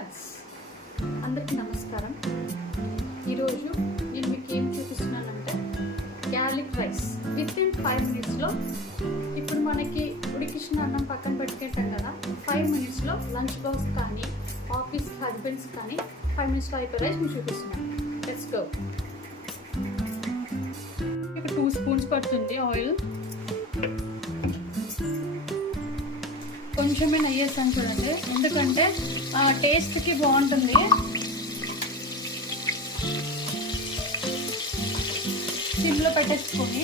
Friends, అందరికీ నమస్కారం. ఈరోజు నేను మీకు ఏం చూపిస్తున్నానంటే గార్లిక్ రైస్ వితిన్ 5 minutesలో. ఇప్పుడు మనకి ఉడికించిన అన్నం పక్కన పెట్టుకుంటాం కదా, 5 minutesలో లంచ్ బాక్స్ కానీ ఆఫీస్ హస్బెండ్స్ కానీ 5 minutesలో అయిపోయే రైస్ మీకు చూపిస్తున్నాను. Let's go. ఇక్కడ 2 spoons పడుతుంది ఆయిల్. కొంచెమే నెయ్యి వేస్తాను చూడండి, ఎందుకంటే టేస్ట్కి బాగుంటుంది. సిమ్లో పెట్టేసుకొని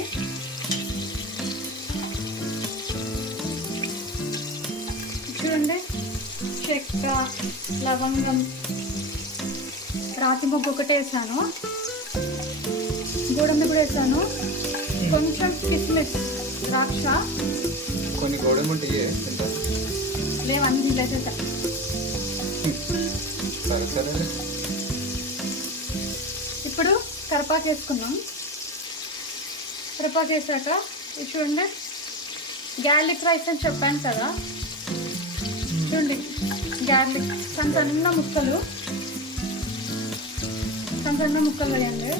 చూడండి, చెక్క, లవంగం, రాతి మొగ్గు ఒకటే వేసాను, గోడంబి కూడా వేసాను, కొంచెం కిస్మిస్, ద్రాక్ష, కొన్ని గోడంబి ఉంటాయి లేవన్నీ వేసేసా. ఇప్పుడు కరివేపాకు వేసుకున్నాం. కరివేపాకు వేసాక ఇది చూడండి, గార్లిక్ రైస్ అని చెప్పాను కదా, చూడండి గార్లిక్ సన్న ముక్కలు వేయండి.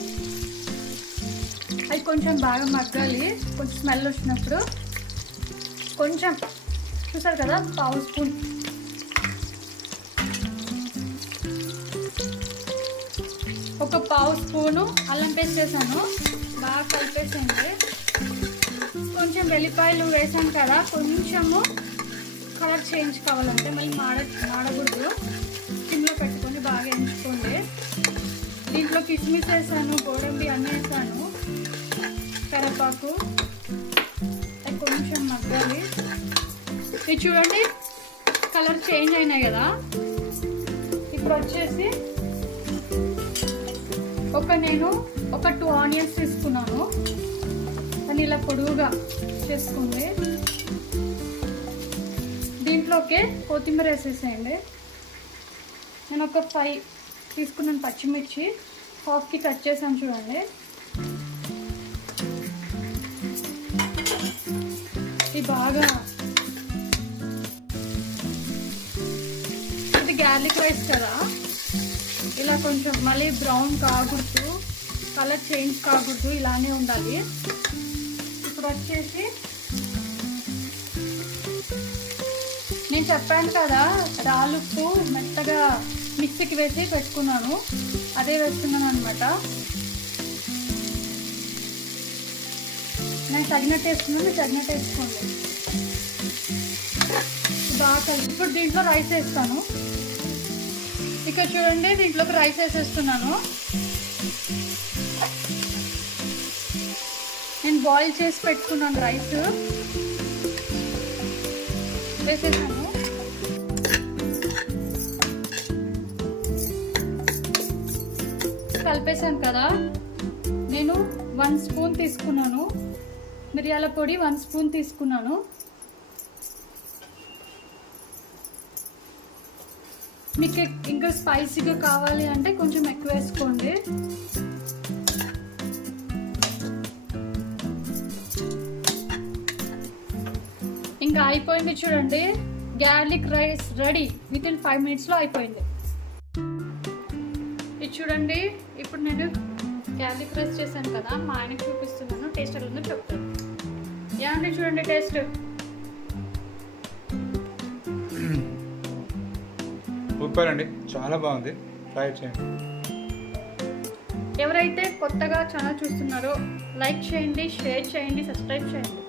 అవి కొంచెం బాగా మగ్గాలి. కొంచెం స్మెల్ వచ్చినప్పుడు కొంచెం చూసారు కదా, 1/2 spoon ఒక 1/2 spoon అల్లం పేస్ట్ వేసాను. బాగా కలిపేసింది. కొంచెం వెల్లిపాయలు వేసాను కదా, కొంచెము కలర్ చేంజ్ కావాలంటే మళ్ళీ మాడకూడదు. సిమ్లో పెట్టుకొని బాగా ఎంచుకోండి. దీంట్లో కిస్మిస్ వేసాను, గోడంబి అన్నీ వేసాను, కరివేపాకు. అది కొంచెం మగ్గాలి. ఇది చూడండి, కలర్ చేంజ్ అయినాయి కదా. ఇప్పుడు వచ్చేసి నేను ఒక 2 onions తీసుకున్నాను. అని ఇలా పొడుగుగా చేసుకుంది. దీంట్లోకి కొత్తిమీర వేసేసేయండి. నేను ఒక 5 తీసుకున్నాను పచ్చిమిర్చి, హాఫ్కి కట్ చేసాను చూడండి. ఇది బాగా, ఇది గార్లిక్ రైస్ కదా, ఇలా కొంచెం మళ్ళీ బ్రౌన్ కాకూడదు, కలర్ చేంజ్ కాకూడదు, ఇలానే ఉండాలి. ఇప్పుడు వచ్చేసి నేను చెప్పాను కదా, రాలుప్పు మెత్తగా మిక్సీకి వేసి పెట్టుకున్నాను, అదే వేస్తున్నాను అనమాట. నేను తగినట్టు వేసుకున్నాను, మీరు తగినట్టు వేసుకోండి. బాగా కలిసి ఇప్పుడు దీంట్లో రైస్ వేస్తాను. ఇక్కడ చూడండి, దీంట్లోకి రైస్ వేసేస్తున్నాను. నేను బాయిల్ చేసి పెట్టుకున్నాను రైస్, వేసేసాను. కలిపేసాను కదా. నేను 1 spoon తీసుకున్నాను మిరియాల పొడి, 1 spoon తీసుకున్నాను. మీకు ఇంకా స్పైసీగా కావాలి అంటే కొంచెం ఎక్కువ వేసుకోండి. ఇంకా అయిపోయింది చూడండి, గార్లిక్ రైస్ రెడీ. వితిన్ 5 minutesలో అయిపోయింది. ఇది చూడండి, ఇప్పుడు నేను గార్లిక్ రైస్ చేశాను కదా, మా ఆయనకి చూపిస్తున్నాను. టేస్ట్ ఎలా ఉందో చెప్తాను. ఏమండి చూడండి టేస్ట్. సూపర్ అండి, చాలా బాగుంది, ట్రై చేయండి. ఎవరైతే కొత్తగా ఛానల్ చూస్తున్నారో లైక్ చేయండి, షేర్ చేయండి, సబ్స్క్రైబ్ చేయండి.